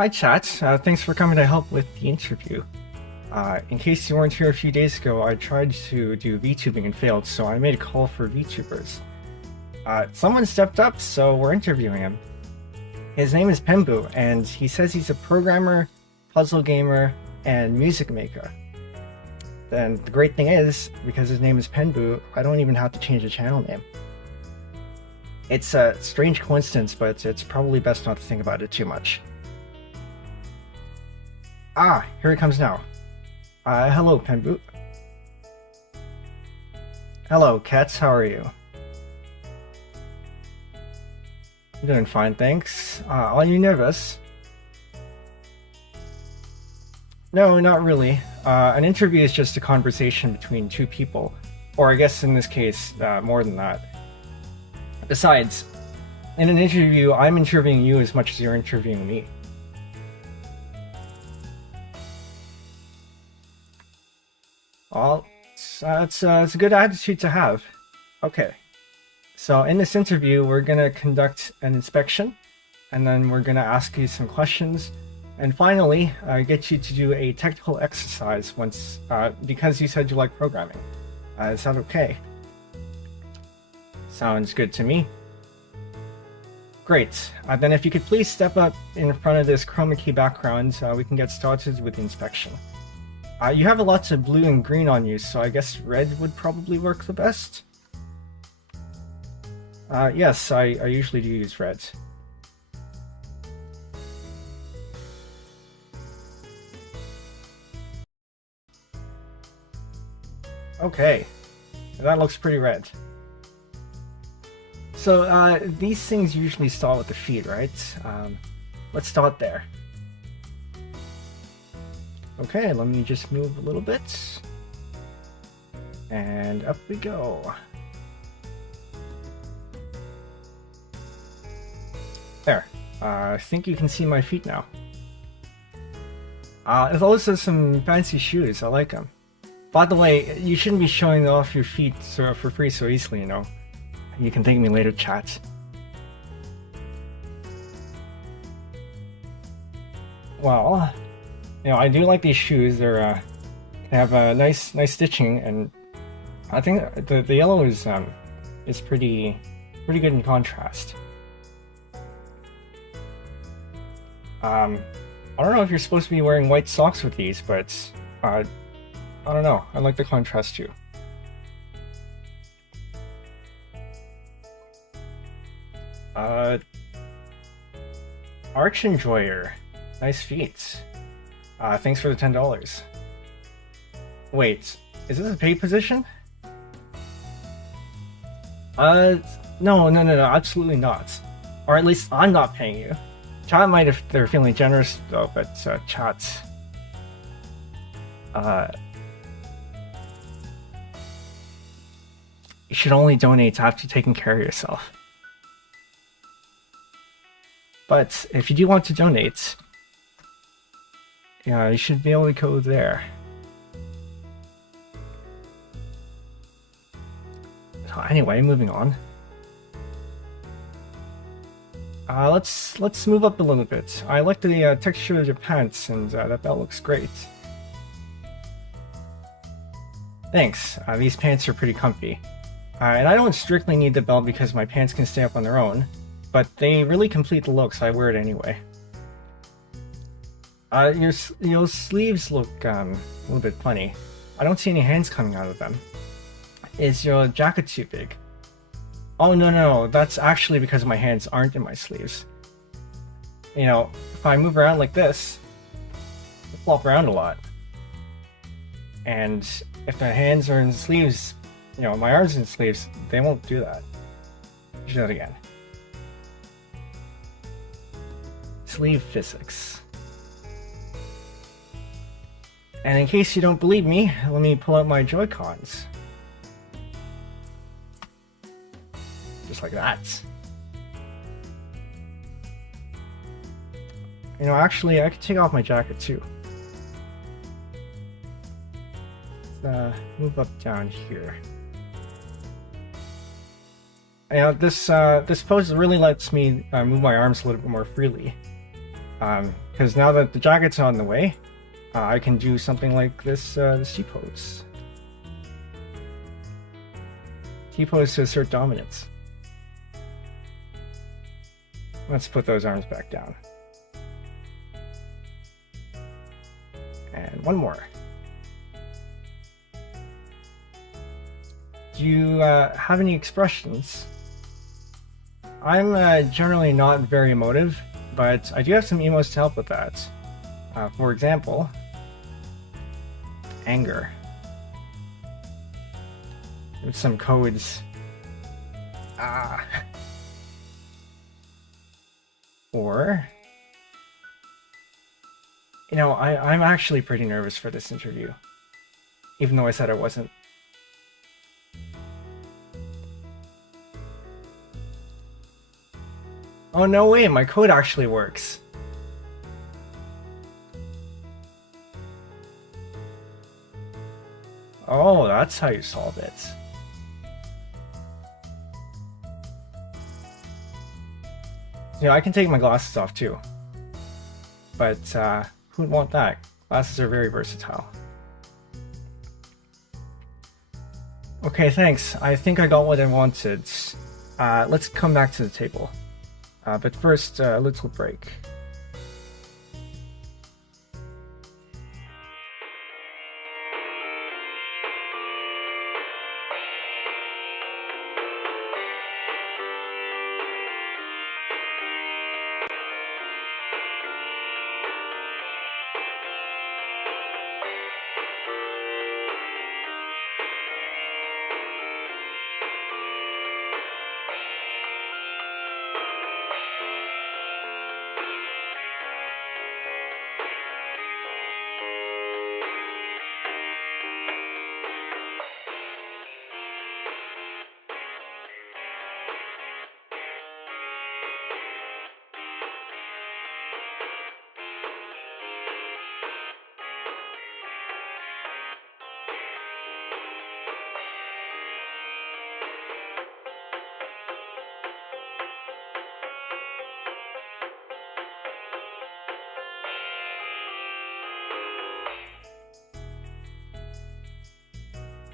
Hi chat, thanks for coming to help with the interview. In case you weren't here a few days ago, I tried to do VTubing and failed, so I made a call for VTubers. Someone stepped up, so we're interviewing him. His name is Penbu, and he says he's a programmer, puzzle gamer, and music maker. Then the great thing is, because his name is Penbu, I don't even have to change the channel name. It's a strange coincidence, but it's probably best not to think about it too much. Ah, here he comes now. Hello, Penbu. Hello, cats, how are you? I'm doing fine, thanks. Are you nervous? No, not really. An interview is just a conversation between two people. Or I guess in this case, more than that. Besides, in an interview, I'm interviewing you as much as you're interviewing me. Well, it's a good attitude to have. Okay. So in this interview, we're going to conduct an inspection, and then we're going to ask you some questions, and finally, get you to do a technical exercise once, because you said you like programming. Is that okay? Sounds good to me. Great. Then if you could please step up in front of this chroma key background, we can get started with the inspection. You have a lot of blue and green on you, so I guess red would probably work the best? Yes, I usually do use red. Okay, that looks pretty red. So these things usually start with the feet, right? Let's start there. Okay, let me just move a little bit. And up we go. There. I think you can see my feet now. Those are some fancy shoes. I like them. By the way, you shouldn't be showing off your feet for free so easily, you know. You can thank me later, chat. Well, you know, I do like these shoes. They have a nice stitching, and I think the yellow is pretty good in contrast. I don't know if you're supposed to be wearing white socks with these, but I don't know. I like the contrast too. Arch Enjoyer. Nice feet. Thanks for the $10. Wait, is this a paid position? No, absolutely not. Or at least I'm not paying you. Chat might if they're feeling generous though, but chat. You should only donate after taking care of yourself. But if you do want to donate, yeah, you should be able to go there. So anyway, moving on. Let's move up a little bit. I like the texture of your pants, and that belt looks great. Thanks. These pants are pretty comfy. And I don't strictly need the belt because my pants can stay up on their own, but they really complete the look, so I wear it anyway. Your sleeves look a little bit funny. I don't see any hands coming out of them. Is your jacket too big? Oh no, that's actually because my hands aren't in my sleeves. You know, if I move around like this, I flop around a lot. And if the hands are in the sleeves, you know, my arms in the sleeves, they won't do that. Do that again. Sleeve physics. And in case you don't believe me, let me pull out my Joy-Cons. Just like that. You know, actually, I could take off my jacket too. Let's move up down here. You know, this pose really lets me move my arms a little bit more freely. Because because now that the jacket's on the way, I can do something like this T-pose. T-pose to assert dominance. Let's put those arms back down. And one more. Do you have any expressions? I'm generally not very emotive, but I do have some emotes to help with that. For example, anger. With some codes. Or, you know, I'm actually pretty nervous for this interview, even though I said I wasn't. Oh, no way, my code actually works. Oh, that's how you solve it. You know, I can take my glasses off too. But who'd want that? Glasses are very versatile. Okay, thanks. I think I got what I wanted. Let's come back to the table. But first, a little break.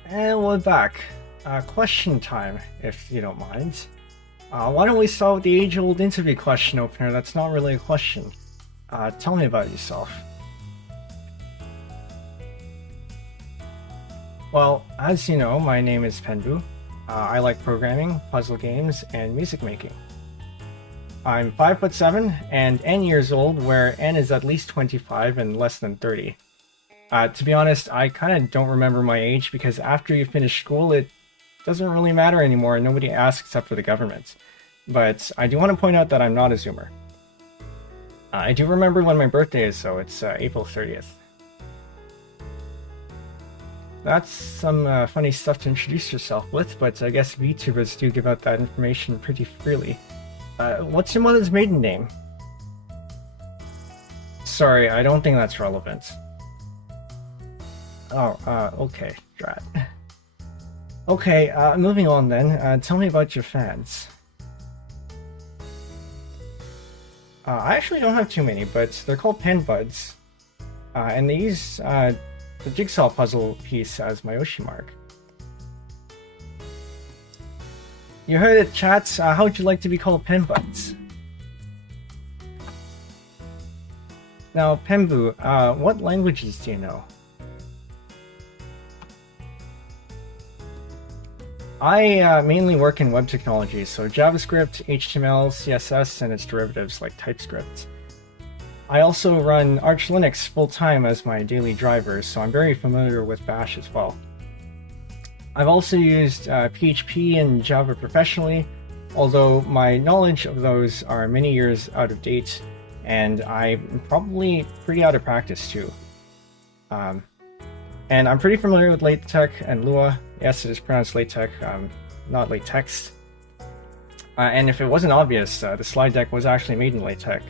And we're back. Question time, if you don't mind. Why don't we start with the age-old interview question opener that's not really a question. Tell me about yourself. Well, as you know, my name is Penbu. I like programming, puzzle games, and music making. I'm 5'7" and N years old, where N is at least 25 and less than 30. To be honest, I kind of don't remember my age because after you finish school, it doesn't really matter anymore and nobody asks except for the government. But I do want to point out that I'm not a Zoomer. I do remember when my birthday is, so it's April 30th. That's some funny stuff to introduce yourself with, but I guess VTubers do give out that information pretty freely. What's your mother's maiden name? Sorry, I don't think that's relevant. Oh, okay, drat. Okay, moving on then. Tell me about your fans. I actually don't have too many, but they're called pen buds. And they use the jigsaw puzzle piece as my Oshi mark. You heard it, chat. How would you like to be called pen buds? Now, Penbu, what languages do you know? I mainly work in web technology, so JavaScript, HTML, CSS, and its derivatives like TypeScript. I also run Arch Linux full-time as my daily driver, so I'm very familiar with Bash as well. I've also used PHP and Java professionally, although my knowledge of those are many years out of date, and I'm probably pretty out of practice too. And I'm pretty familiar with LaTeX and Lua. Yes, it is pronounced LaTeX, not LaTeX. And if it wasn't obvious, the slide deck was actually made in LaTeX.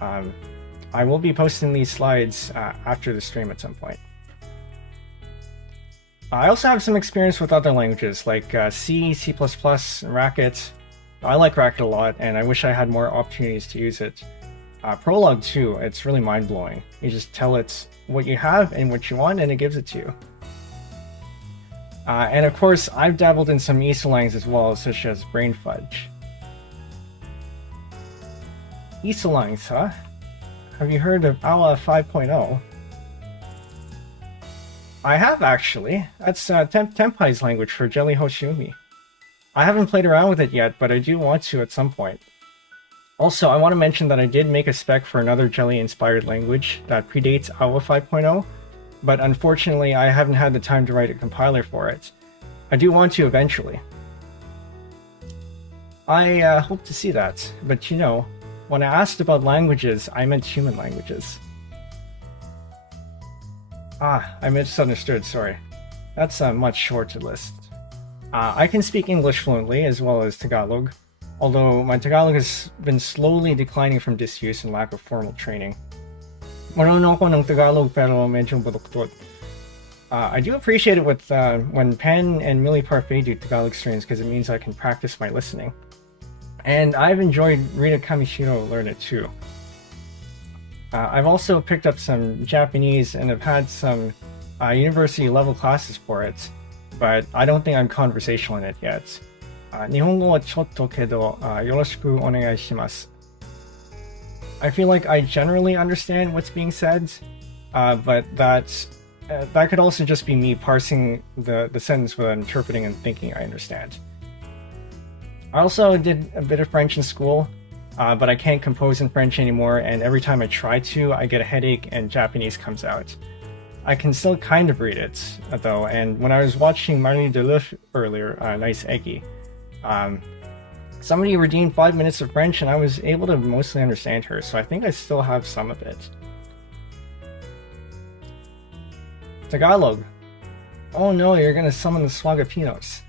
I will be posting these slides after the stream at some point. I also have some experience with other languages like C, C++, and Racket. I like Racket a lot, and I wish I had more opportunities to use it. Prologue too, it's really mind-blowing. You just tell it what you have and what you want, and it gives it to you. And of course, I've dabbled in some Isolangs as well, such as Brain Fudge. Isolangs, huh? Have you heard of Awa 5.0? I have, actually. That's Tenpai's language for Jelly Hoshimi. I haven't played around with it yet, but I do want to at some point. Also, I want to mention that I did make a spec for another Jelly-inspired language that predates Awa 5.0, but unfortunately I haven't had the time to write a compiler for it. I do want to eventually. I hope to see that, but you know, when I asked about languages, I meant human languages. I misunderstood, sorry. That's a much shorter list. I can speak English fluently as well as Tagalog, although my Tagalog has been slowly declining from disuse and lack of formal training. Marunong ako ng Tagalog pero medyo baluktot. I do appreciate it with when Pen and Millie Parfait do Tagalog streams because it means I can practice my listening. And I've enjoyed Rita Kamishiro learn it too. I've also picked up some Japanese and have had some university level classes for it, but I don't think I'm conversational in it yet. Nihongo wa chotto kedo yoroshiku onegai shimasu. I feel like I generally understand what's being said, but that could also just be me parsing the sentence without interpreting and thinking I understand. I also did a bit of French in school, but I can't compose in French anymore, and every time I try to, I get a headache and Japanese comes out. I can still kind of read it, though, and when I was watching Marie Deleuve earlier, Nice Eggy, somebody redeemed 5 minutes of French and I was able to mostly understand her, so I think I still have some of it. Tagalog. Oh no, you're gonna summon the Swagapinos.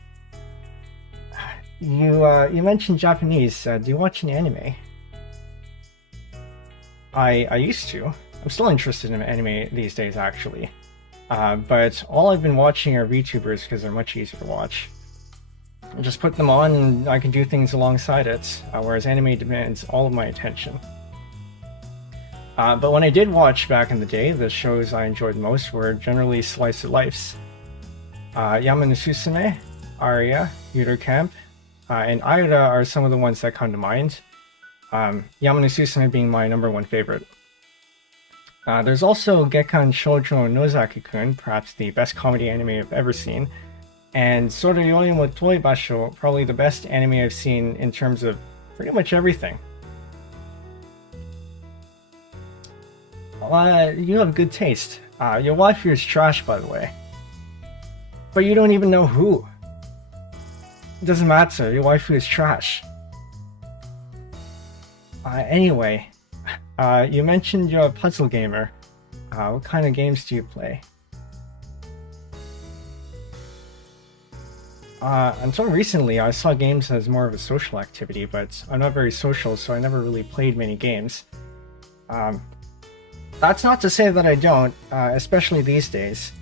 You mentioned Japanese. Do you watch an anime? I used to. I'm still interested in anime these days, actually. But all I've been watching are VTubers because they're much easier to watch. I just put them on and I can do things alongside it, whereas anime demands all of my attention. But when I did watch back in the day, the shows I enjoyed most were generally slice of lifes. Yama no Susume, Aria, Yuru Camp, and Aira are some of the ones that come to mind. Yama no Susume being my #1 favorite. There's also Gekkan Shoujo Nozaki-kun, perhaps the best comedy anime I've ever seen, and Sorayori mo Toi Basho, probably the best anime I've seen in terms of pretty much everything. You have good taste. Your wife here is trash, by the way. But you don't even know who. It doesn't matter, your waifu is trash. Anyway, you mentioned you're a puzzle gamer. What kind of games do you play? Until recently, I saw games as more of a social activity, but I'm not very social, so I never really played many games. That's not to say that I don't, especially these days.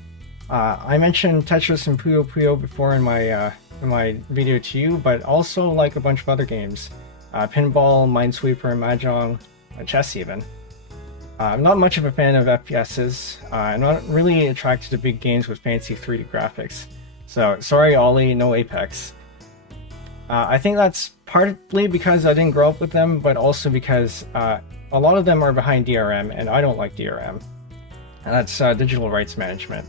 I mentioned Tetris and Puyo Puyo before in my video to you, but also like a bunch of other games. Pinball, Minesweeper, Mahjong, chess even. I'm not much of a fan of FPSs. I'm not really attracted to big games with fancy 3D graphics. So, sorry Ollie, no Apex. I think that's partly because I didn't grow up with them, but also because a lot of them are behind DRM, and I don't like DRM. And that's digital rights management.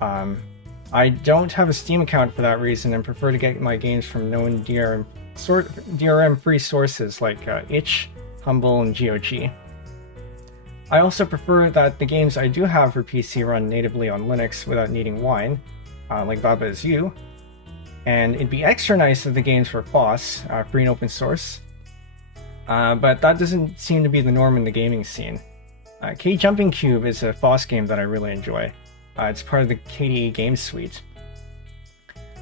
I don't have a Steam account for that reason and prefer to get my games from known DRM-free sources like itch, Humble, and GOG. I also prefer that the games I do have for PC run natively on Linux without needing Wine, like Baba Is You. And it'd be extra nice if the games were FOSS, free and open source. But that doesn't seem to be the norm in the gaming scene. K-Jumping Cube is a FOSS game that I really enjoy. It's part of the KDE Games Suite.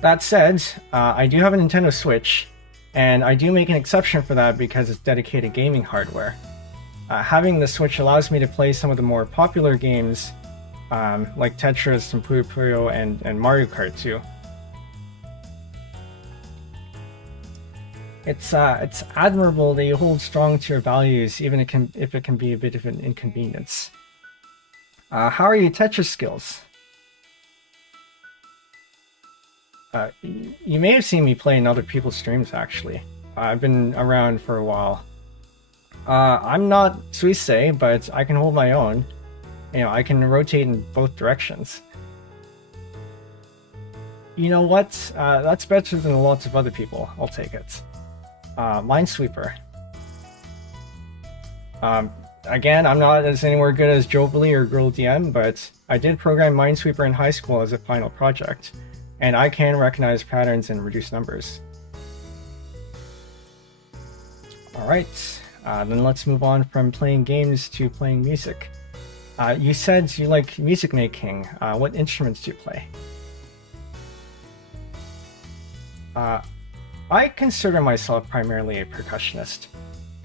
That said, I do have a Nintendo Switch, and I do make an exception for that because it's dedicated gaming hardware. Having the Switch allows me to play some of the more popular games, like Tetris and Puyo Puyo and Mario Kart 2. It's admirable that you hold strong to your values, even if it can be a bit of an inconvenience. How are your Tetris skills? You may have seen me play in other people's streams, actually. I've been around for a while. I'm not Suisse, but I can hold my own. You know, I can rotate in both directions. You know what? That's better than lots of other people. I'll take it. Minesweeper. Again, I'm not as anywhere good as Jobly or Girl DM, but I did program Minesweeper in high school as a final project, and I can recognize patterns and reduce numbers. Alright, then let's move on from playing games to playing music. You said you like music making. What instruments do you play? I consider myself primarily a percussionist.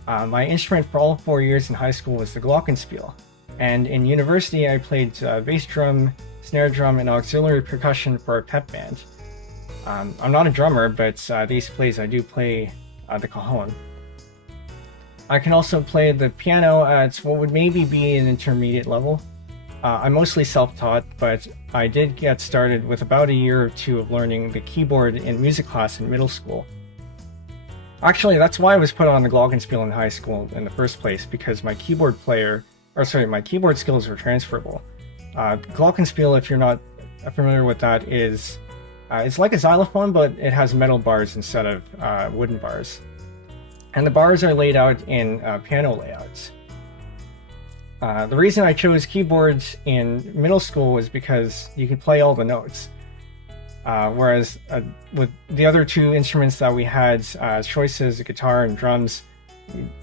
My instrument for all 4 years in high school was the glockenspiel, and in university I played bass drum, snare drum, and auxiliary percussion for a pep band. I'm not a drummer, but these plays I do play the cajon. I can also play the piano at what would maybe be an intermediate level. I'm mostly self-taught, but I did get started with about a year or two of learning the keyboard in music class in middle school. Actually, that's why I was put on the glockenspiel in high school in the first place, because my keyboard skills were transferable. Glockenspiel, if you're not familiar with that, is it's like a xylophone, but it has metal bars instead of wooden bars. And the bars are laid out in piano layouts. The reason I chose keyboards in middle school was because you could play all the notes. Whereas with the other two instruments that we had choices, guitar and drums.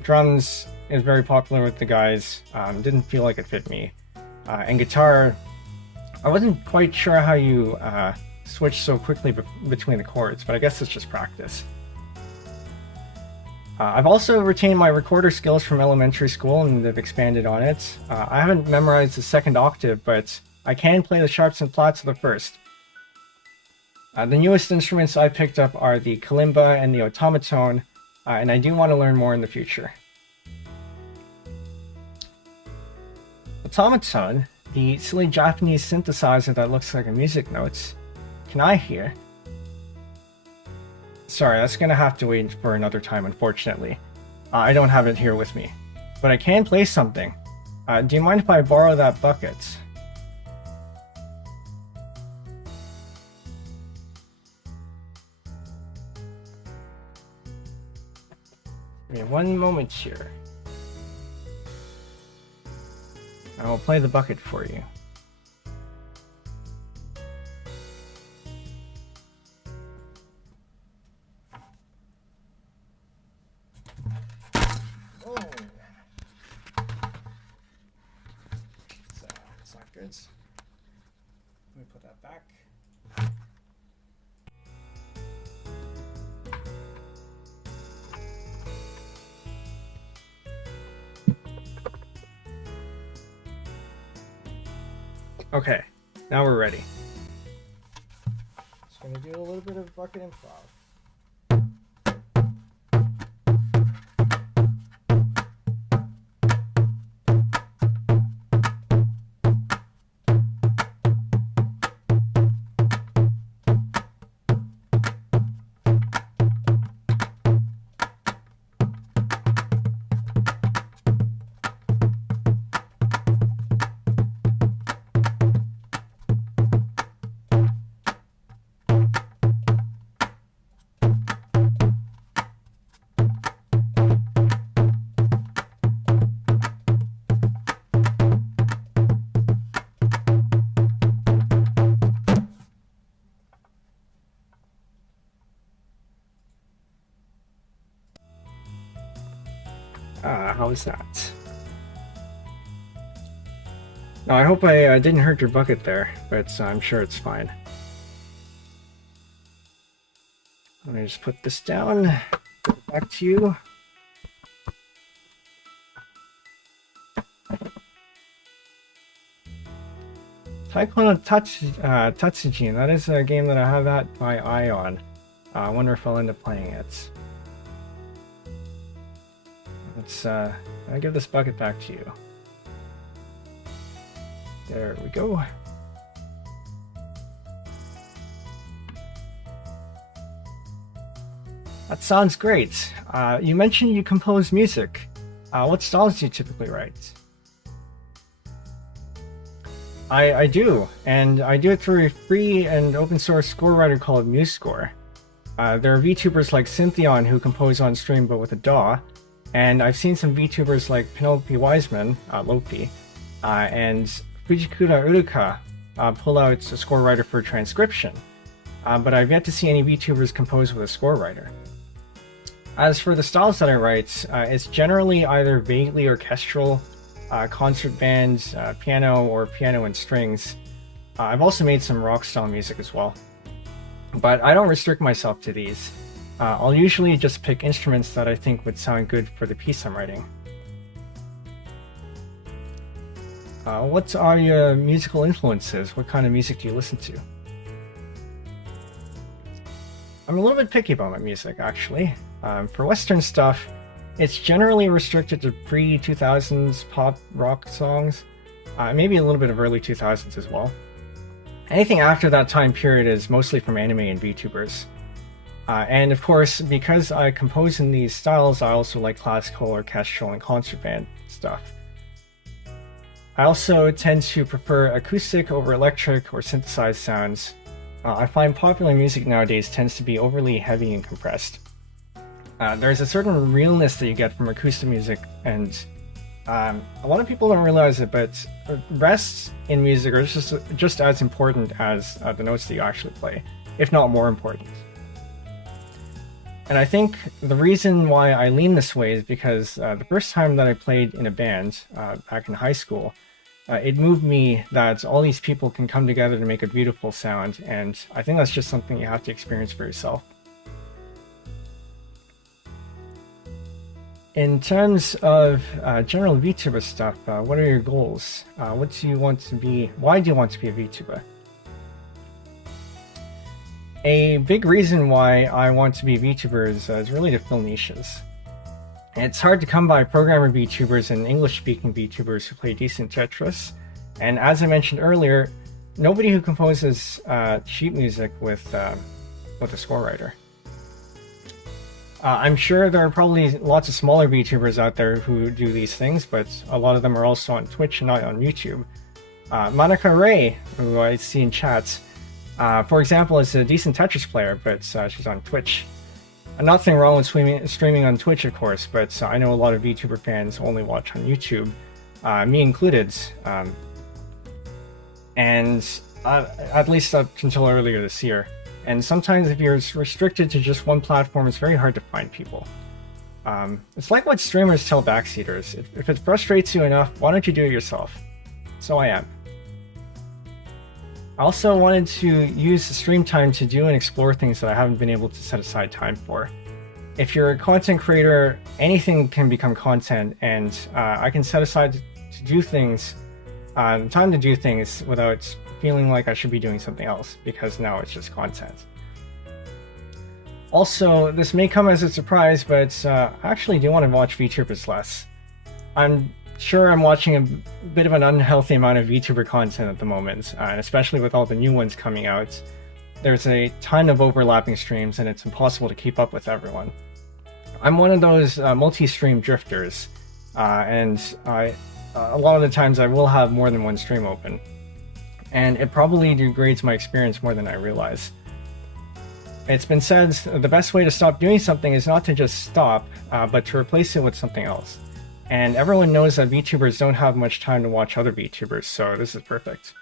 Drums is very popular with the guys, didn't feel like it fit me. And guitar, I wasn't quite sure how you switch so quickly between the chords, but I guess it's just practice. I've also retained my recorder skills from elementary school and have expanded on it. I haven't memorized the second octave, but I can play the sharps and flats of the first. The newest instruments I picked up are the kalimba and the automaton, and I do want to learn more in the future. Automaton, the silly Japanese synthesizer that looks like a music note. Can I hear? Sorry, that's gonna have to wait for another time, unfortunately. I don't have it here with me. But I can play something. Do you mind if I borrow that bucket? Give me one moment here. I will play the bucket for you. Oh. That's not good. Let me put that back. Okay, now we're ready. Just gonna do a little bit of bucket improv. How was that? Now, I hope I didn't hurt your bucket there, but I'm sure it's fine. Let me just put this down. Back to you. Taekwondo Tatsujin, that is a game that I have had my eye on. I wonder if I'll end up playing it. let's I'll give this bucket back to you. There we go. That sounds great. You mentioned you compose music. What styles do you typically write? I do, and I do it through a free and open source score writer called MuseScore. There are VTubers like Cynthion who compose on stream but with a DAW, and I've seen some VTubers like Penelope Wiseman, Lopi, and Fujikura Uruka pull out a score writer for transcription, but I've yet to see any VTubers compose with a score writer. As for the styles that I write, it's generally either vaguely orchestral, concert bands, piano, or piano and strings. I've also made some rock style music as well. But I don't restrict myself to these. I'll usually just pick instruments that I think would sound good for the piece I'm writing. What are your musical influences? What kind of music do you listen to? I'm a little bit picky about my music, actually. For Western stuff, it's generally restricted to pre-2000s pop rock songs, maybe a little bit of early 2000s as well. Anything after that time period is mostly from anime and VTubers. And of course, because I compose in these styles, I also like classical, orchestral, and concert band stuff. I also tend to prefer acoustic over electric or synthesized sounds. I find popular music nowadays tends to be overly heavy and compressed. There's a certain realness that you get from acoustic music, and a lot of people don't realize it, but rests in music are just as important as the notes that you actually play, if not more important. And I think the reason why I lean this way is because the first time that I played in a band back in high school, it moved me that all these people can come together to make a beautiful sound, and I think that's just something you have to experience for yourself. In terms of general VTuber stuff, what are your goals? What do you want to be? Why do you want to be a VTuber? A big reason why I want to be a VTuber is really to fill niches. It's hard to come by programmer VTubers and English-speaking VTubers who play decent Tetris, and as I mentioned earlier, nobody who composes sheet music with a score writer. I'm sure there are probably lots of smaller VTubers out there who do these things, but a lot of them are also on Twitch and not on YouTube. Monica Ray, who I see in chats, for example, is a decent Tetris player, but she's on Twitch. Nothing wrong with streaming on Twitch, of course, but I know a lot of VTuber fans only watch on YouTube, me included, and at least up until earlier this year. And sometimes if you're restricted to just one platform, it's very hard to find people. It's like what streamers tell backseaters. If it frustrates you enough, why don't you do it yourself? So I am. I also wanted to use the stream time to do and explore things that I haven't been able to set aside time for. If you're a content creator, anything can become content, and I can set aside to do things, time to do things without feeling like I should be doing something else, because now it's just content. Also, this may come as a surprise, but I actually do want to watch VTubers less. I'm sure I'm watching a bit of an unhealthy amount of VTuber content at the moment, and especially with all the new ones coming out. There's a ton of overlapping streams, and it's impossible to keep up with everyone. I'm one of those multi-stream drifters, and a lot of the times I will have more than one stream open. And it probably degrades my experience more than I realize. It's been said the best way to stop doing something is not to just stop, but to replace it with something else. And everyone knows that VTubers don't have much time to watch other VTubers, so this is perfect.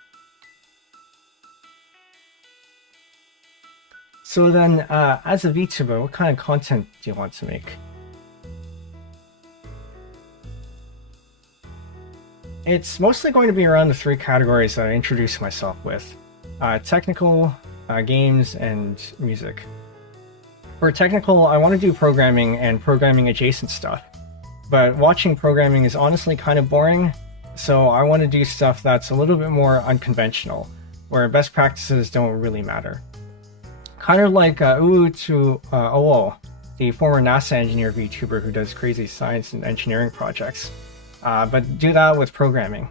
So then, as a VTuber, what kind of content do you want to make? It's mostly going to be around the three categories that I introduce myself with. Technical, games, and music. For technical, I want to do programming and programming adjacent stuff. But watching programming is honestly kind of boring, so I want to do stuff that's a little bit more unconventional, where best practices don't really matter. Kind of like Uu to Oo, the former NASA engineer VTuber who does crazy science and engineering projects, but do that with programming.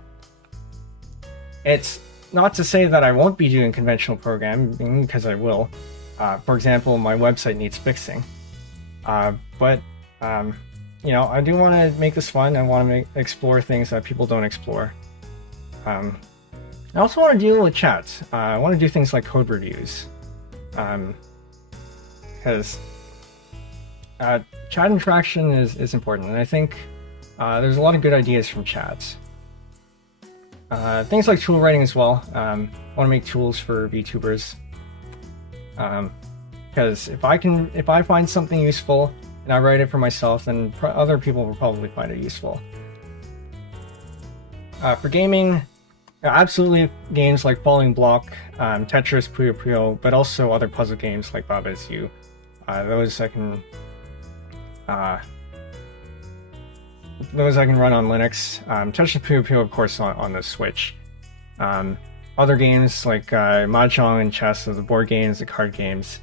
It's not to say that I won't be doing conventional programming, because I will. For example, my website needs fixing. But you know, I do want to make this fun. I want to explore things that people don't explore. I also want to deal with chat. I want to do things like code reviews. Because chat interaction is important, and I think there's a lot of good ideas from chats. Things like tool writing as well. I want to make tools for VTubers. Because if I find something useful and I write it for myself, then other people will probably find it useful. For gaming, absolutely games like Falling Block, Tetris, Puyo Puyo, but also other puzzle games like Baba Is You. Those I can run on Linux. Tetris and Puyo Puyo, of course, on the Switch. Other games like Mahjong and chess, so the board games, the card games.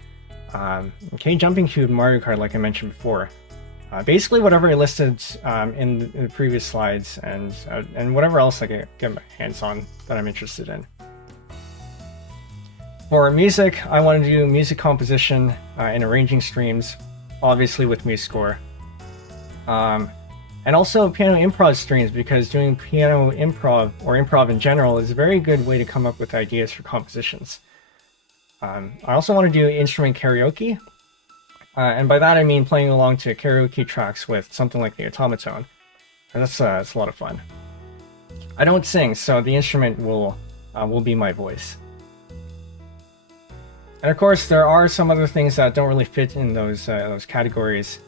Okay, Jumping Cube, Mario Kart, like I mentioned before. Basically, whatever I listed in the previous slides, and whatever else I can get my hands on that I'm interested in. For music, I want to do music composition and arranging streams, obviously with MuseScore. And also piano improv streams, because doing piano improv, or improv in general, is a very good way to come up with ideas for compositions. I also want to do instrument karaoke, and by that I mean playing along to karaoke tracks with something like the automaton. And that's a lot of fun. I don't sing, so the instrument will be my voice. And of course, there are some other things that don't really fit in those categories.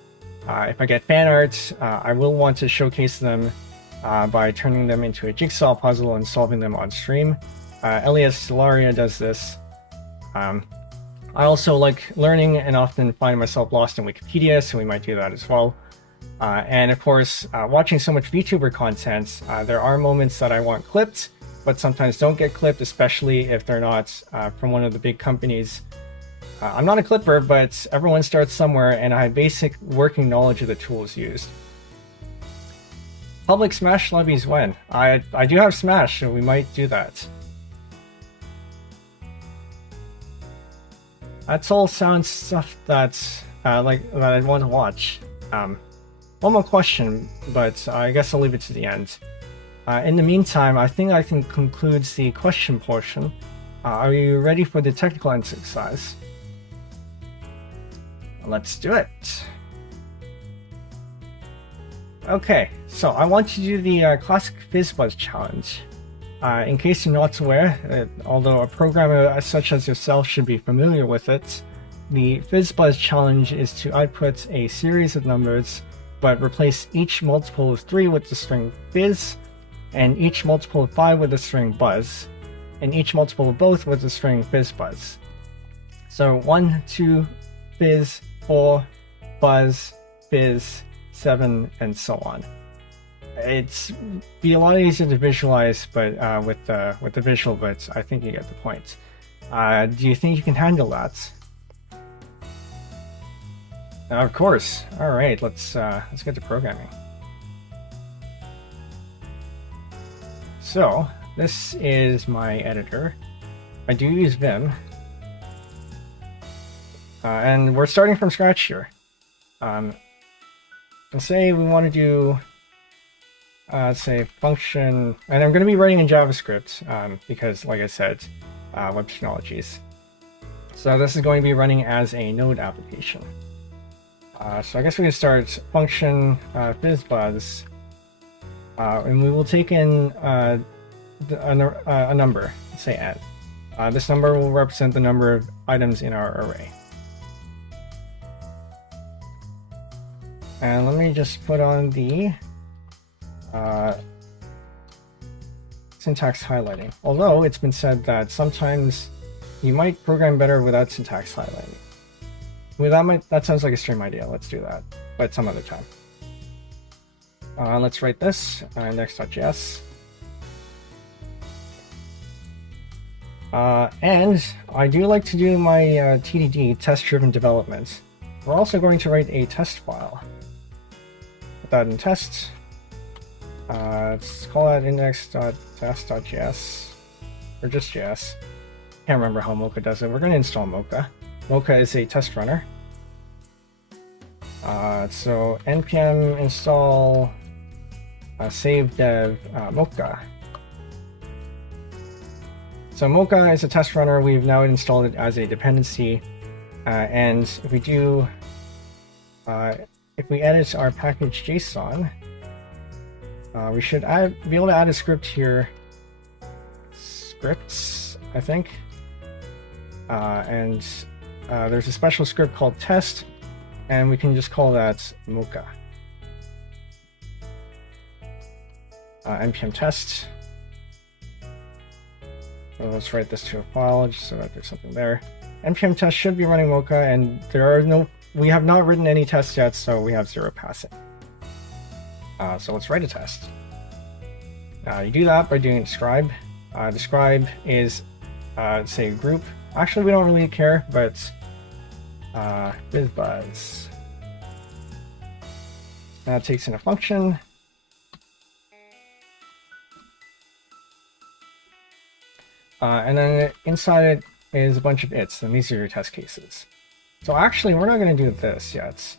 If I get fan art, I will want to showcase them by turning them into a jigsaw puzzle and solving them on stream. Elias Stellaria does this. I also like learning and often find myself lost in Wikipedia, so we might do that as well. And of course, watching so much VTuber content, there are moments that I want clipped, but sometimes don't get clipped, especially if they're not from one of the big companies. I'm not a clipper, but everyone starts somewhere, and I have basic working knowledge of the tools used. Public Smash lobbies when? I do have Smash, so we might do that. That's all sounds stuff that's that I'd want to watch. One more question, but I guess I'll leave it to the end. In the meantime, I think I can conclude the question portion. Are you ready for the technical exercise? Let's do it. Okay, so I want to do the classic FizzBuzz challenge. In case you're not aware, although a programmer such as yourself should be familiar with it, the FizzBuzz challenge is to output a series of numbers, but replace each multiple of 3 with the string fizz, and each multiple of 5 with the string buzz, and each multiple of both with the string FizzBuzz. So 1, 2, fizz, 4, buzz, fizz, 7, and so on. It's be a lot easier to visualize, but with the visual, but I think you get the point. Do you think you can handle that? Of course. All right, let's get to programming. So this is my editor. I do use Vim. And we're starting from scratch here. Let's say we want to do, say, function, and I'm going to be writing in JavaScript because, like I said, web technologies. So this is going to be running as a Node application. So I guess we can start function FizzBuzz, and we will take in a number, say n. This number will represent the number of items in our array. And let me just put on the syntax highlighting. Although it's been said that sometimes you might program better without syntax highlighting. Well, that sounds like a stream idea. Let's do that, but some other time. Let's write this index.js. And I do like to do my TDD, test-driven development, we're also going to write a test file. Put that in test. Let's call that index.test.js, or just JS. Can't remember how Mocha does it. We're going to install Mocha. Mocha is a test runner. So npm install save dev Mocha. So Mocha is a test runner. We've now installed it as a dependency, and if we do, if we edit our package JSON, we should be able to add a script here. Scripts, I think, and there's a special script called test, and we can just call that Mocha. npm test. So let's write this to a file just so that there's something there. npm test should be running Mocha, and we have not written any tests yet, so we have 0 passing. So let's write a test. You do that by doing describe. Describe is, say, group. Actually, we don't really care, but bizbuzz. That takes in a function. And then inside it is a bunch of its, and these are your test cases. So actually, we're not going to do this yet.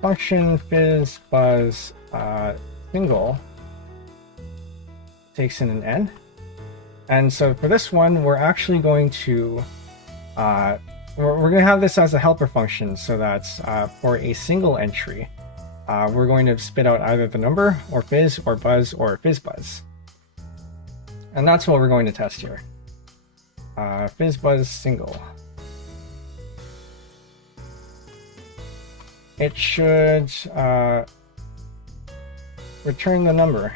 Function bizbuzz single takes in an n. And so for this one, we're actually going to we're going to have this as a helper function, so that for a single entry, we're going to spit out either the number, or fizz, or buzz, or fizzbuzz. And that's what we're going to test here. Fizzbuzz single. It should return the number.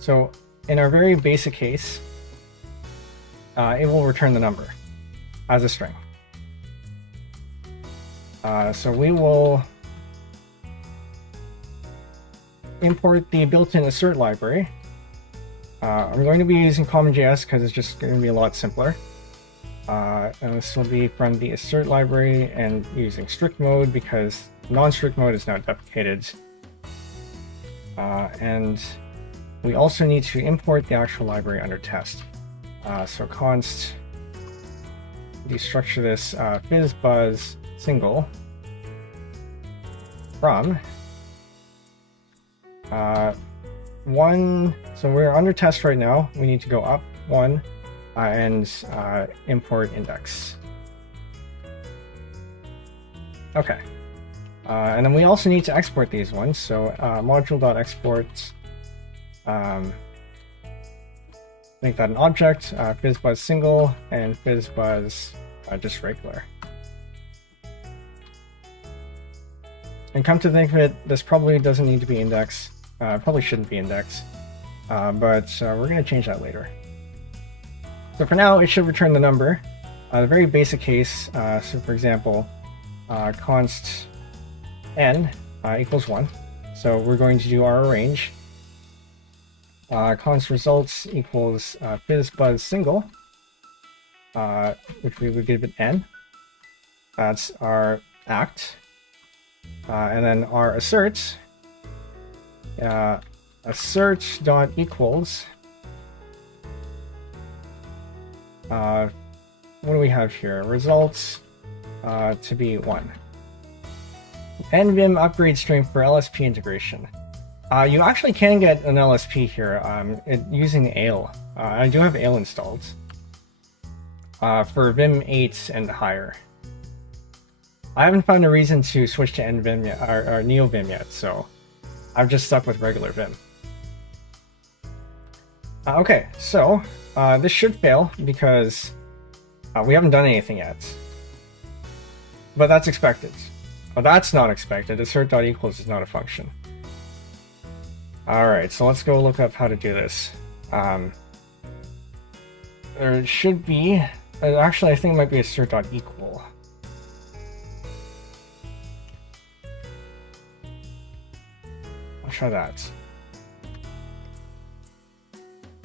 So in our very basic case, it will return the number as a string. So we will import the built-in assert library. I'm going to be using CommonJS because it's just going to be a lot simpler. And this will be from the assert library and using strict mode because non-strict mode is now deprecated. And we also need to import the actual library under test. So const destructure this fizzbuzz single from 1. So we're under test right now. We need to go up 1 and import index. Okay. And then we also need to export these ones. So module.export, make that an object, fizzbuzz single, and fizzbuzz just regular. And come to think of it, this probably doesn't need to be index. Probably shouldn't be index, but we're going to change that later. So for now, it should return the number. The very basic case, so for example, const n equals 1. So we're going to do our arrange. Const results equals fizzbuzz single, which we would give it n. That's our act. And then our assert, assert dot equals, what do we have here? Results to be 1. NVim upgrade stream for LSP integration. You actually can get an LSP here using Ale. I do have Ale installed for Vim 8 and higher. I haven't found a reason to switch to NVim yet, or NeoVim yet, so I've just stuck with regular Vim. Okay, so this should fail because we haven't done anything yet. But that's expected. Well, that's not expected. Assert.equals is not a function. Alright, so let's go look up how to do this. There should be... actually, I think it might be assert.equal. I'll try that.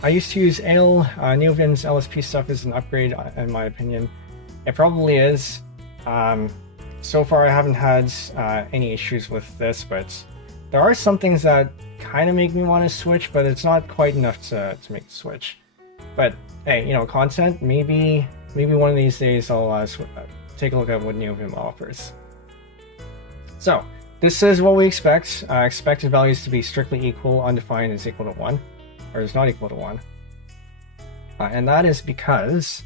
I used to use Ale. NeoVim's LSP stuff is an upgrade, in my opinion. It probably is. So far I haven't had any issues with this, but there are some things that kind of make me want to switch, but it's not quite enough to make the switch. But hey, you know, content, maybe one of these days I'll take a look at what NeoVim offers. So this is what we expect. Expected values to be strictly equal, undefined is equal to 1, or is not equal to 1. And that is because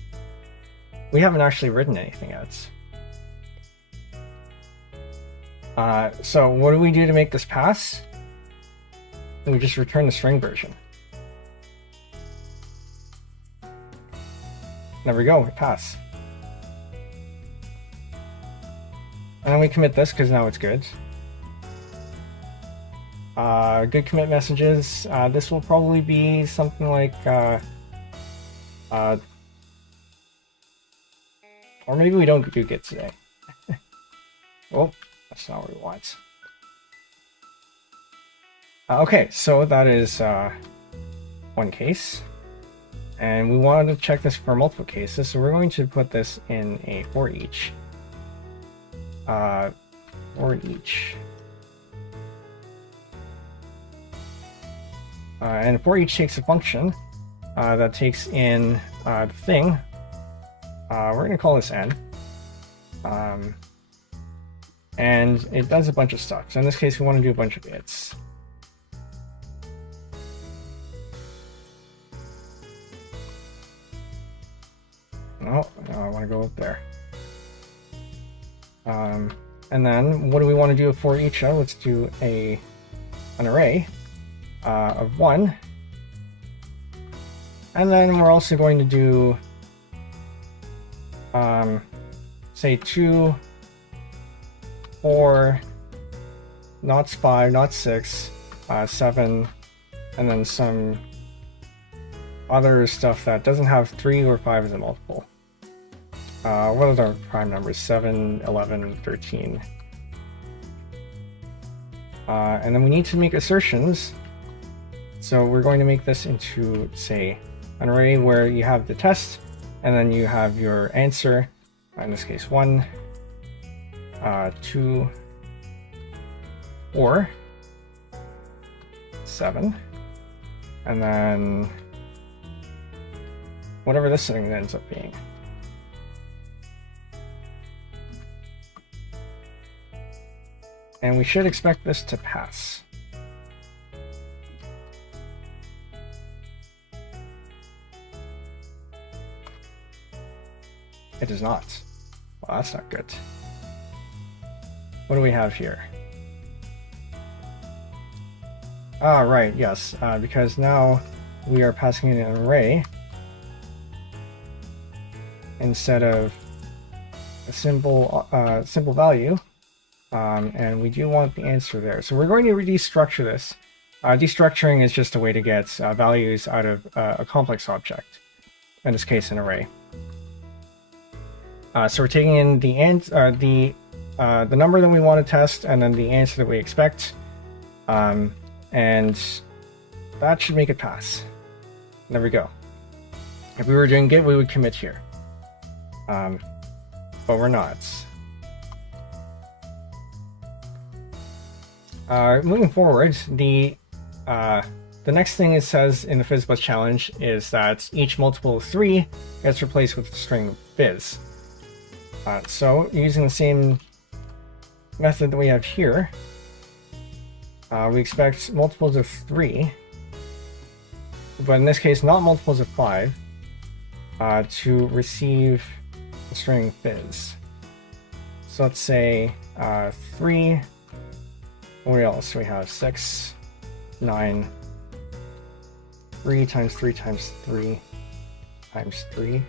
we haven't actually written anything yet. So what do we do to make this pass? We just return the string version. There we go, we pass. And then we commit this because now it's good. Good commit messages. This will probably be something like, or maybe we don't do Git today. Oh, that's not what we want. Okay, so that is one case. And we wanted to check this for multiple cases, so we're going to put this in a for each. For each. And for each takes a function that takes in the thing. We're going to call this n. And it does a bunch of stuff. So in this case, we want to do a bunch of its. No, I want to go up there. And then what do we want to do for each of? Let's do an array of 1. And then we're also going to do say 2, 4, not 5, not 6, 7, and then some other stuff that doesn't have 3 or 5 as a multiple. What are the prime numbers? 7, 11, 13. And then we need to make assertions. So we're going to make this into, say, an array where you have the test, and then you have your answer, in this case 1, 2, 4, 7, and then whatever this thing ends up being. And we should expect this to pass. It does not. Well, that's not good. What do we have here? Ah, right, yes, because now we are passing in an array instead of a simple value, and we do want the answer there. So we're going to destructure this. Destructuring is just a way to get values out of a complex object, in this case an array. So we're taking in the number that we want to test, and then the answer that we expect, and that should make it pass. There we go. If we were doing Git, we would commit here, but we're not. Moving forward, the next thing it says in the FizzBuzz challenge is that each multiple of 3 gets replaced with the string fizz. So using the same method that we have here, we expect multiples of 3, but in this case not multiples of 5, to receive the string fizz. So let's say 3, what else? We have 6, 9, 3 times 3 times 3 times 3.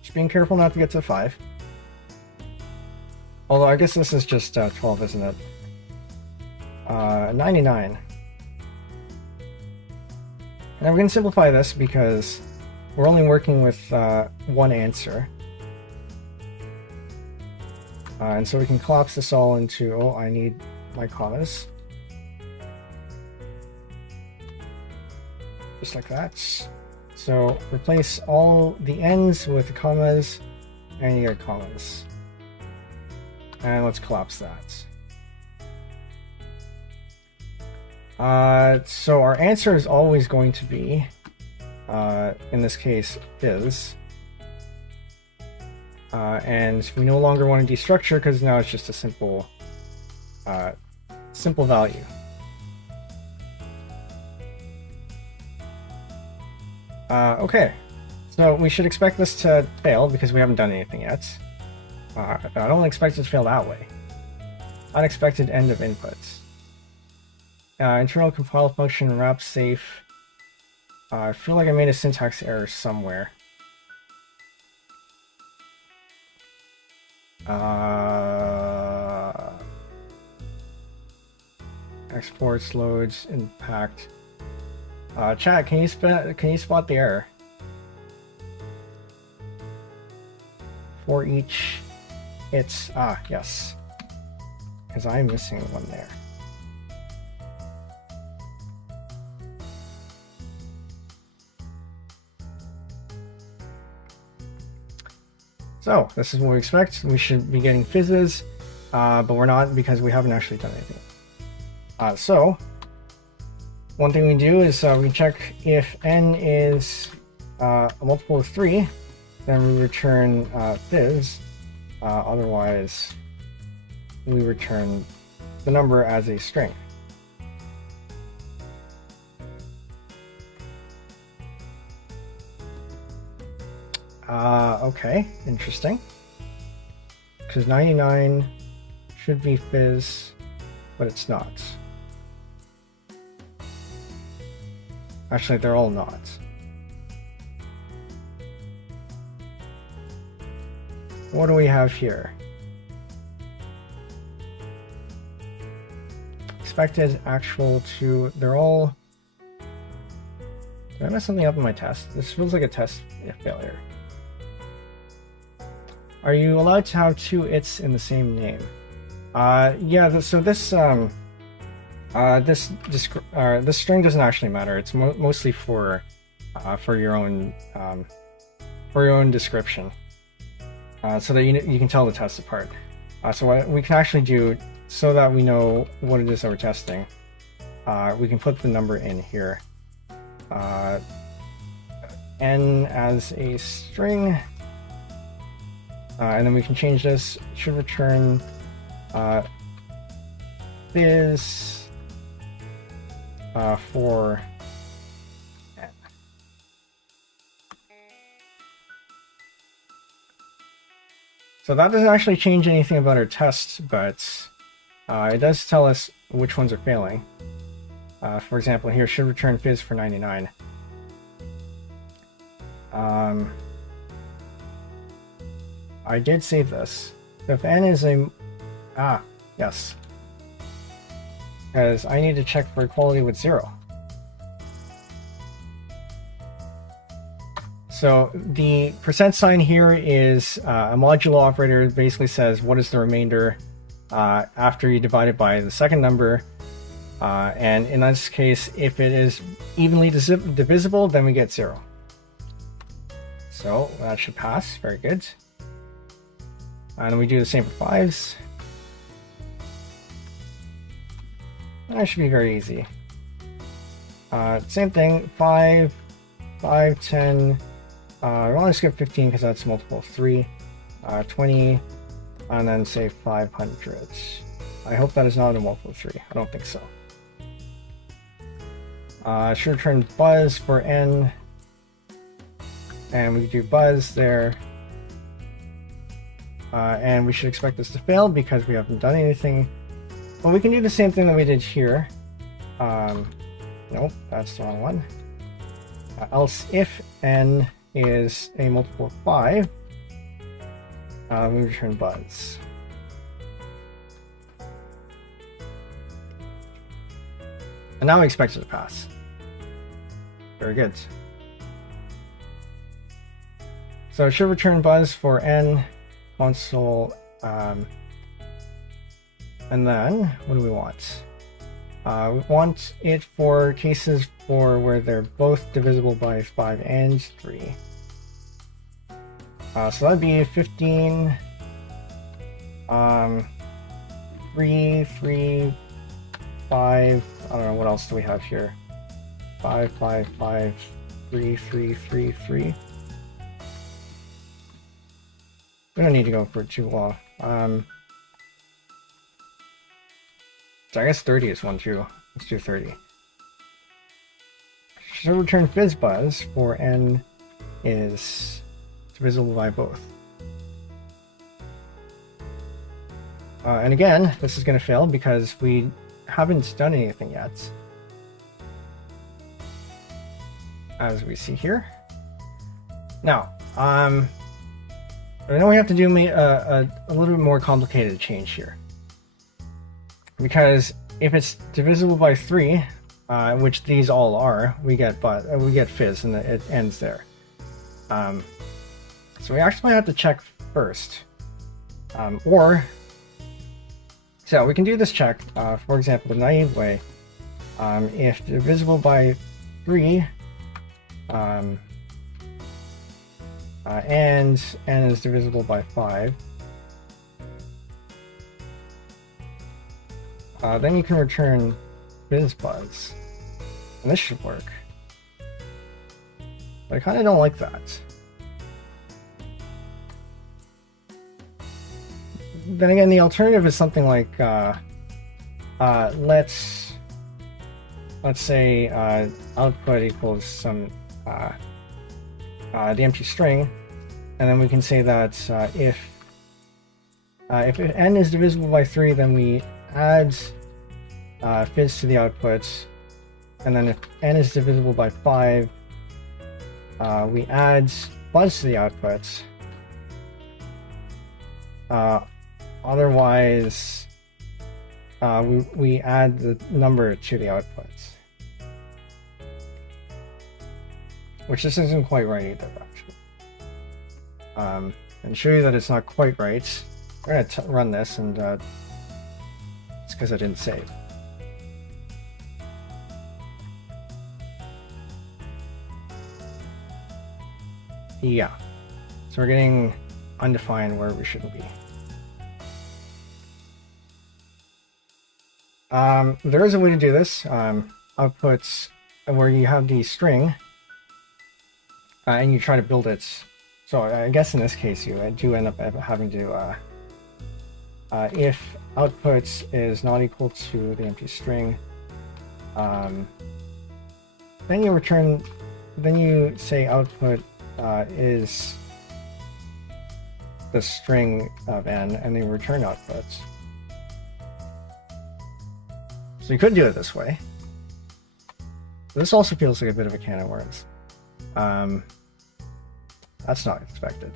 Just being careful not to get to 5. Although I guess this is just 12, isn't it? 99. And we're going to simplify this because we're only working with one answer. And so we can collapse this all into, oh, I need my commas. Just like that. So replace all the ends with commas, and you get commas. And let's collapse that. So our answer is always going to be, in this case, is. And we no longer want to destructure because now it's just a simple value. Okay, so we should expect this to fail because we haven't done anything yet. I don't expect it to fail that way. Unexpected end of inputs. Internal compile function wrap safe. I feel like I made a syntax error somewhere. Exports, loads, impact. Chat, can you spot the error? For each, it's yes, because I'm missing one there. So this is what we expect. We should be getting fizzes, but we're not because we haven't actually done anything. So one thing we do is we check if n is a multiple of 3, then we return fizz. Otherwise, we return the number as a string. Okay, interesting. Because 99 should be fizz, but it's not. Actually, they're all not. What do we have here? Expected, actual, to, they're all... Did I mess something up in my test? This feels like a test failure. Are you allowed to have 2 its in the same name? Yeah, so this string doesn't actually matter. It's mostly for your own description, so that you can tell the test apart. So what we can actually do, so that we know what it is that we're testing, we can put the number in here. N as a string, and then we can change this. It should return fizz for n. So that doesn't actually change anything about our test, but it does tell us which ones are failing. For example, here should return fizz for 99. I did save this. So if n is a... yes. Because I need to check for equality with 0. So the % here is a modulo operator. It basically says what is the remainder after you divide it by the second number. And in this case, if it is evenly divisible, then we get 0. So that should pass. Very good. And we do the same for 5s. That should be very easy. Same thing, 5, 5, 10. We'll only skip 15 because that's multiple of 3. 20, and then say 500. I hope that is not a multiple of 3. I don't think so. Should return buzz for n. And we do buzz there. And we should expect this to fail because we haven't done anything. Well, we can do the same thing that we did here. Nope, that's the wrong one. Else if n is a multiple of 5, we return buzz. And now we expect it to pass. Very good. So it should return buzz for n console, and then what do we want? We want it for cases for where they're both divisible by 5 and 3. So that'd be 15. 3, 3, 5. I don't know what else do we have here. 5, 5, 5, 3, 3, 3, 3. We don't need to go for too long. So I guess 30 is one too. Let's do 30. So return fizzbuzz for n is divisible by both. And again, this is going to fail because we haven't done anything yet. As we see here. Now, I know we have to do a little bit more complicated change here. Because if it's divisible by 3, which these all are, we get fizz and it ends there. So we actually have to check first. So we can do this check, for example, the naive way. If divisible by 3, and n is divisible by 5, then you can return fizzbuzz, and this should work. But I kind of don't like that. Then again, the alternative is something like let's say output equals some the empty string, and then we can say that if n is divisible by 3, then we add fizz to the output, and then if n is divisible by 5, we add buzz to the output. Otherwise, we add the number to the output, which this isn't quite right either, actually. And show you that it's not quite right, we're going to run this, and it's because I didn't save. Yeah, so we're getting undefined where we shouldn't be. There is a way to do this. Outputs where you have the string and you try to build it. So I guess in this case you do end up having to if output is not equal to the empty string, then you say output is the string of n, and then return output. So you could do it this way. This also feels like a bit of a can of worms. That's not expected.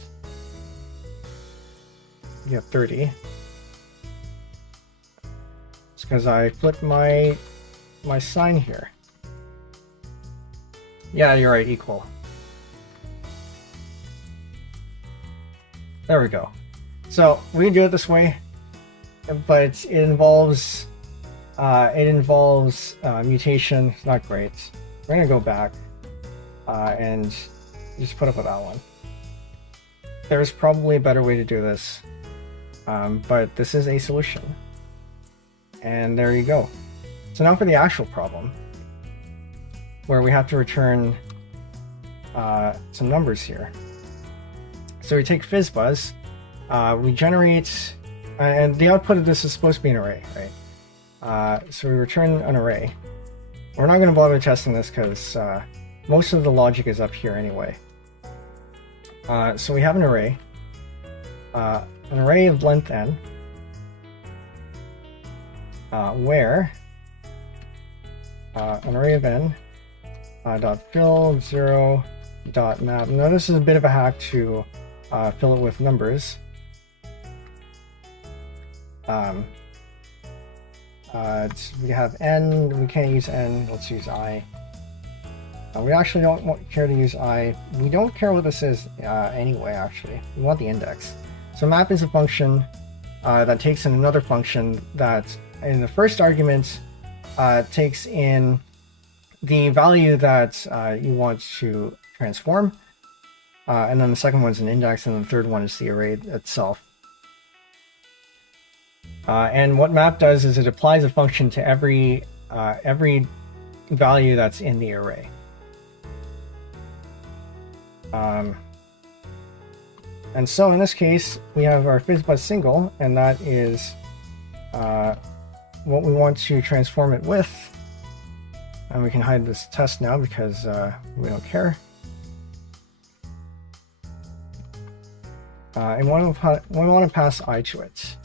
You have 30. It's because I flipped my sign here. Yeah, you're right, equal. There we go. So we can do it this way, but it involves mutation. It's not great. We're gonna go back and just put up with that one. There's probably a better way to do this, but this is a solution. And there you go. So now for the actual problem, where we have to return some numbers here. So we take fizzbuzz, we generate, and the output of this is supposed to be an array, right? So we return an array. We're not going to bother testing this because most of the logic is up here anyway. So we have an array of length n, where an array of n dot fill 0 dot map. Now this is a bit of a hack to fill it with numbers. We have n, we can't use n, let's use I. We actually don't care to use I. We don't care what this is anyway, actually. We want the index. So map is a function that takes in another function that in the first argument takes in the value that you want to transform, and then the second one's an index, and the third one is the array itself. And what map does is it applies a function to every value that's in the array. And so in this case, we have our fizzbuzz single, and that is what we want to transform it with. And we can hide this test now because we don't care. And we want to pass I to it.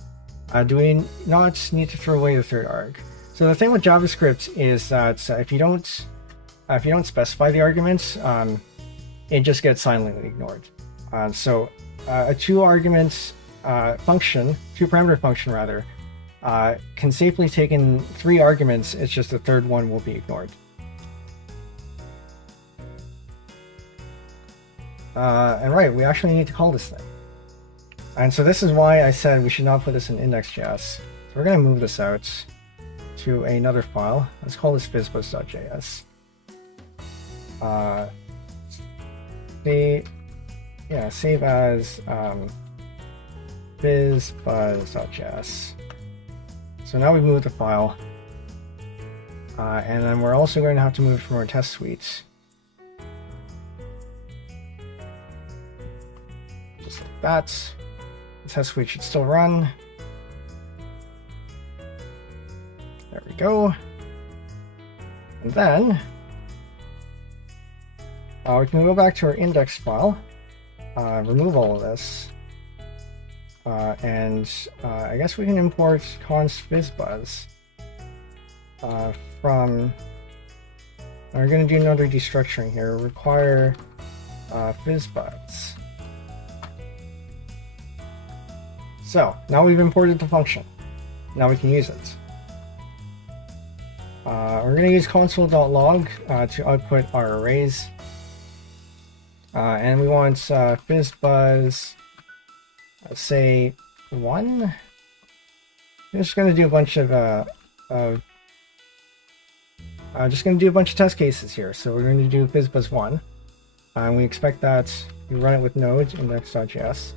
Do we not need to throw away the third arg? So the thing with JavaScript is that if you don't specify the arguments, it just gets silently ignored. So a two-parameter function rather, can safely take in 3 arguments. It's just the third one will be ignored. And right, we actually need to call this thing. And so this is why I said we should not put this in index.js. So we're going to move this out to another file. Let's call this fizzbuzz.js. Save as fizzbuzz.js. So now we've moved the file. And then we're also going to have to move it from our test suite. Just like that. The test suite should still run. There we go. And then we can go back to our index file, remove all of this, and I guess we can import const fizzbuzz from. We're going to do another destructuring here. Require fizzbuzz. So now we've imported the function. Now we can use it. We're going to use console.log to output our arrays. And we want fizzbuzz, say 1. I'm just going to do a bunch of test cases here. So we're going to do fizzbuzz 1. And we expect that we run it with node index.js.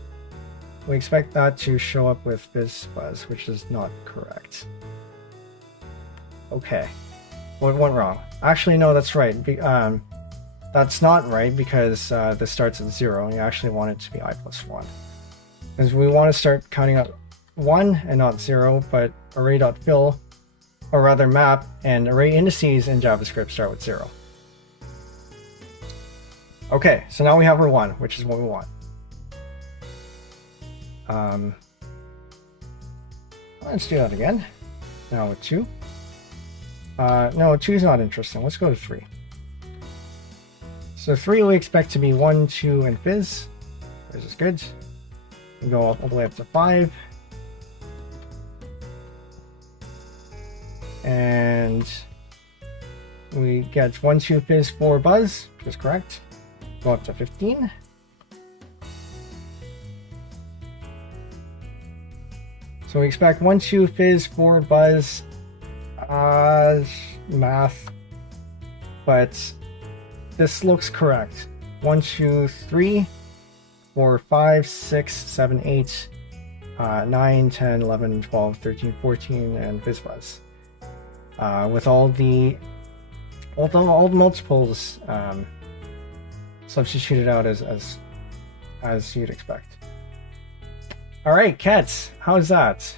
We expect that to show up with fizzbuzz, which is not correct. Okay, what went wrong? Actually, no, that's right. That's not right because this starts at 0, and you actually want it to be I+1. Because we want to start counting up 1 and not 0, but array.fill, or rather map, and array indices in JavaScript start with 0. Okay, so now we have our 1, which is what we want. Let's do that again. Now with 2. No, 2 is not interesting. Let's go to 3. So 3 we expect to be 1, 2, and fizz. This is good. We go all the way up to 5. And we get 1, 2, fizz, 4, buzz, which is correct. Go up to 15. So we expect 1, 2, fizz, 4, buzz, math, but this looks correct. 1, 2, 3, 4, 5, 6, 7, 8, 9, 10, 11, 12, 13, 14, and fizzbuzz. With all the multiples substituted out as you'd expect. All right, cats, how's that?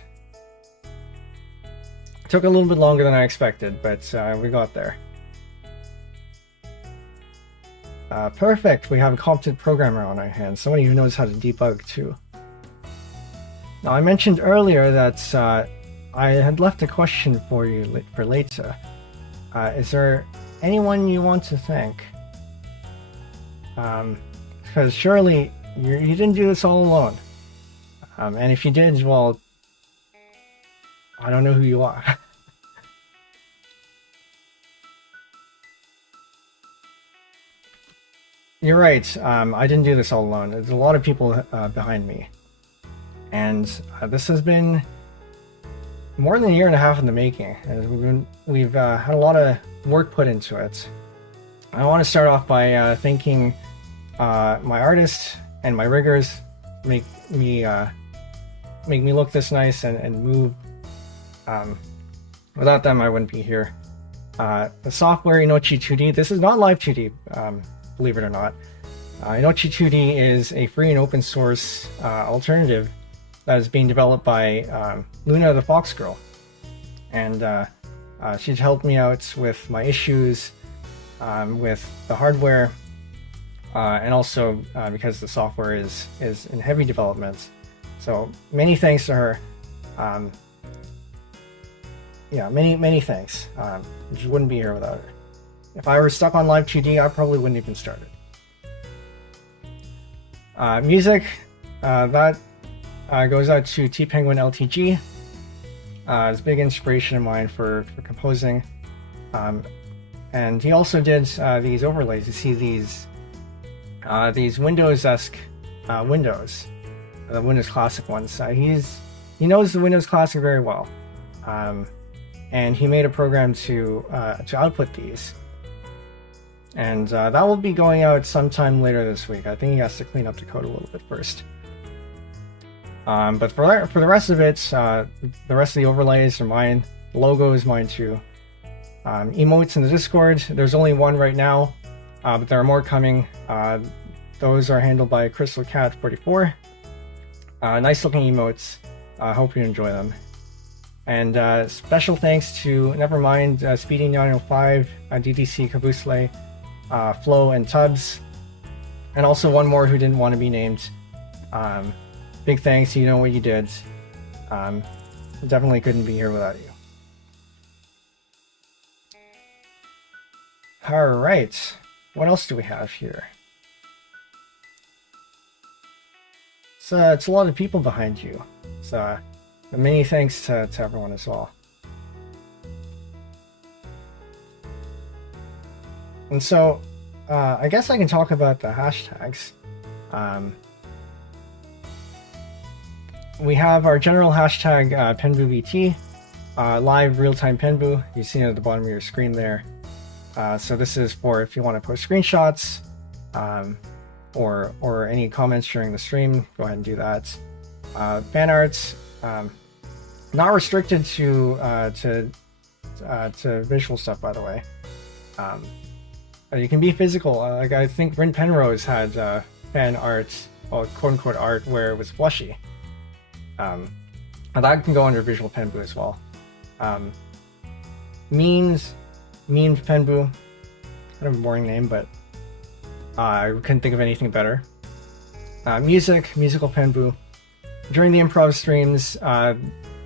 Took a little bit longer than I expected, but we got there. Perfect, we have a competent programmer on our hands, somebody who knows how to debug too. Now, I mentioned earlier that I had left a question for you for later. Is there anyone you want to thank? Because surely you didn't do this all alone. And if you did, well, I don't know who you are. You're right, I didn't do this all alone. There's a lot of people behind me. And this has been more than a year and a half in the making. We've had a lot of work put into it. I want to start off by thanking my artists and my riggers. Make me look this nice and move Without them, I wouldn't be here. The software Inochi 2D, this is not live 2D, believe it or not. Inochi 2D is a free and open source alternative that is being developed by Luna the Fox Girl. And she's helped me out with my issues with the hardware, and also because the software is in heavy development. So many thanks to her. Yeah, many thanks. She wouldn't be here without her. If I were stuck on live 2D, I probably wouldn't even start it. Music, that goes out to tPenguinLTG. It's a big inspiration of mine for composing. And he also did these overlays. You see these Windows-esque windows, the Windows Classic ones. He knows the Windows Classic very well, and he made a program to output these. And that will be going out sometime later this week. I think he has to clean up the code a little bit first. But for the rest of it, the rest of the overlays are mine. The logo is mine too. Emotes in the Discord, there's only one right now, but there are more coming. Those are handled by Crystal Cat 44. Nice looking emotes. I hope you enjoy them. And special thanks to Nevermind, Speedy 905, DDC Kabusle, Flo, and Tubbs, and also one more who didn't want to be named. Big thanks, you know what you did. Definitely couldn't be here without you. Alright, what else do we have here? So it's a lot of people behind you. So many thanks to everyone as well. And so I guess I can talk about the hashtags. We have our general hashtag PenbuVT, live real-time Penbu. You see it at the bottom of your screen there. So this is for if you want to post screenshots or any comments during the stream, go ahead and do that. Fan arts, not restricted to visual stuff, by the way. You can be physical. Like I think Rin Penrose had fan art, well, quote-unquote art, where it was flushy. And that can go under visual Penbu as well. Memes Penbu, kind of a boring name, but I couldn't think of anything better. Musical Penbu. During the improv streams,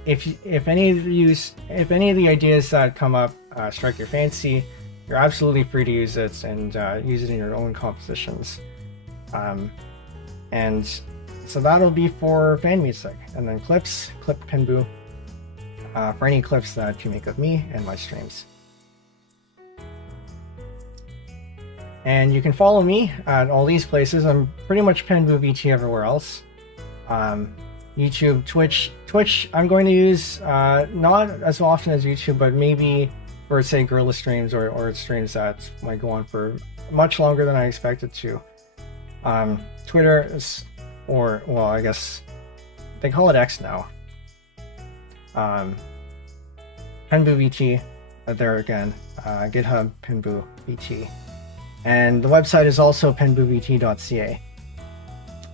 if any of the ideas that come up strike your fancy, you're absolutely free to use it and use it in your own compositions. And so that'll be for fan music, and then clip Penbu for any clips that you make of me and my streams. And you can follow me at all these places. I'm pretty much PenbuVT everywhere else. YouTube, Twitch I'm going to use not as often as YouTube, but maybe for, say, guerrilla streams or streams that might go on for much longer than I expected to. Twitter is, or, well, I guess they call it X now. PenbuVT, there again. GitHub, PenbuVT. And the website is also penbuvt.ca.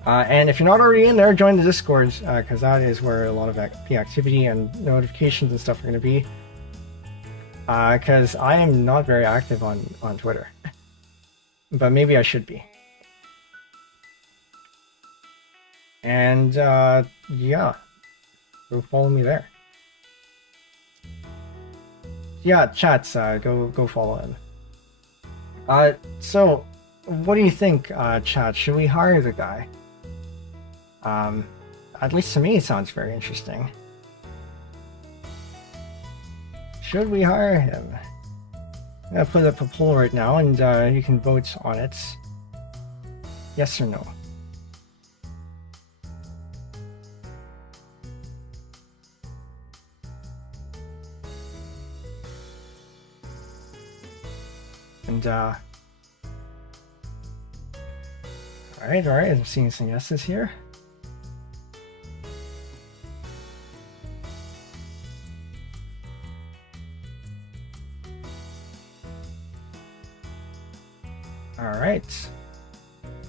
And if you're not already in there, join the Discord, because that is where a lot of the activity and notifications and stuff are going to be. Because I am not very active on Twitter. But maybe I should be. And yeah, go follow me there. Yeah, chats, go follow him. So what do you think, chat? Should we hire the guy? At least to me it sounds very interesting. Should we hire him? I'm gonna put up a poll right now, and you can vote on it. Yes or no. And alright, I'm seeing some yeses here. Alright.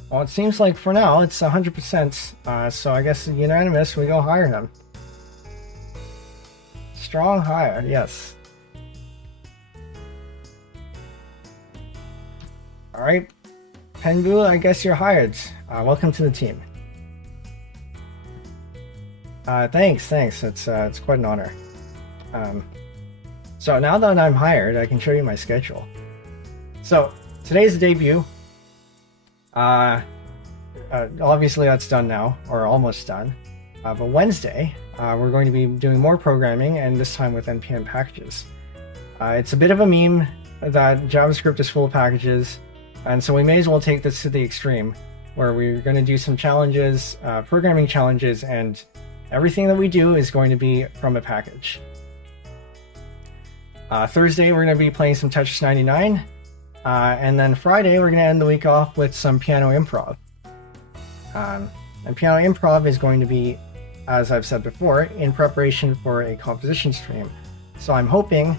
Well, it seems like for now it's 100%, so I guess unanimous, we go hire him. Strong hire, yes. Alright, Penbu, I guess you're hired. Welcome to the team. Thanks. It's quite an honor. So now that I'm hired, I can show you my schedule. So today's the debut. Obviously that's done now, or almost done. But Wednesday, we're going to be doing more programming, and this time with NPM packages. It's a bit of a meme that JavaScript is full of packages, and so we may as well take this to the extreme, where we're going to do some challenges, programming challenges, and everything that we do is going to be from a package. Thursday, we're going to be playing some Tetris 99. And then Friday, we're going to end the week off with some piano improv. And piano improv is going to be, as I've said before, in preparation for a composition stream. So I'm hoping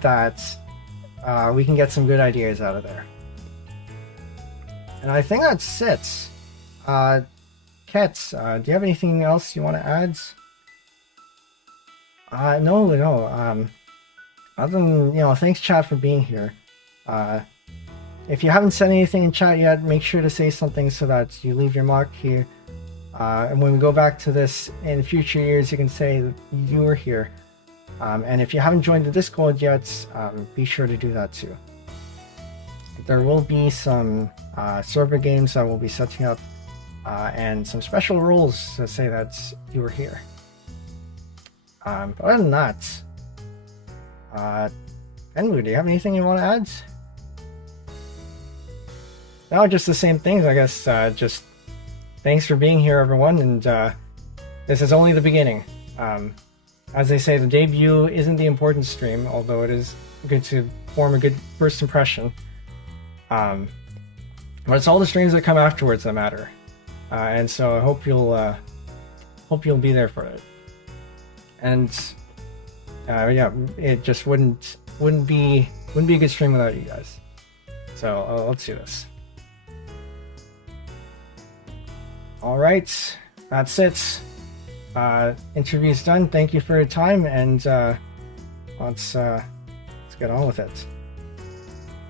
that we can get some good ideas out of there. And I think that's it. Kets, do you have anything else you want to add? No. Other than, thanks chat for being here. If you haven't said anything in chat yet, make sure to say something so that you leave your mark here. And when we go back to this in future years, you can say that you were here. And if you haven't joined the Discord yet, be sure to do that too. There will be some server games that we'll be setting up, and some special rules to say that you were here. But other than that, Penbu, do you have anything you want to add? No, just the same things, I guess. Just thanks for being here, everyone, and this is only the beginning. As they say, the debut isn't the important stream, although it is good to form a good first impression. But it's all the streams that come afterwards that matter, and so I hope you'll be there for it. And yeah, it just wouldn't be a good stream without you guys. So let's do this. All right, that's it. Interview's done. Thank you for your time, and let's get on with it.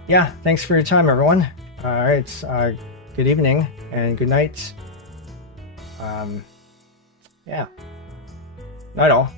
Yeah, thanks for your time, everyone. All right, good evening and good night. Yeah, night all.